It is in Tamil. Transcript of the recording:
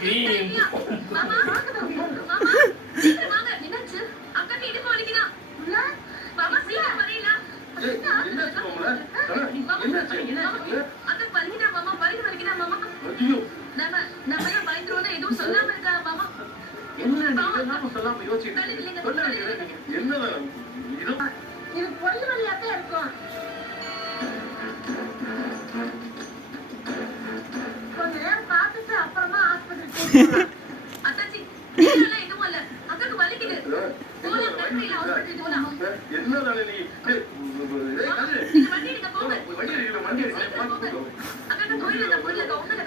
மாமா வாங்க என்னாச்சு அக்காக்கு இடுப்பு வலிக்குதா மாமா சீக்கிரம் வரீங்களா அக்கா வலிக்குதா மாமா வலிக்குதா மாமா நம்ம பயந்துருவோம் எதுவும் சொல்லாம இருக்கா மாமா என்ன சொல்லாம யோசிச்சு என்ன இது பொல்லு வழியாத்தான் இருக்கும் கொஞ்ச நேரம் பார்த்துட்டு அப்புறமா ஆஸ்பத்திரி அத்தாச்சி இதெல்லாம் எதுவும் இல்ல அக்காக்கு வலிக்குது போலாம் கண்ட்ரில ஹாஸ்பிடல் போலாம் என்ன நீ நீங்க வண்டி எடுக்க போங்க வண்டி எடுக்க அக்காக்கு கோயில்ல போயில ஒண்ணு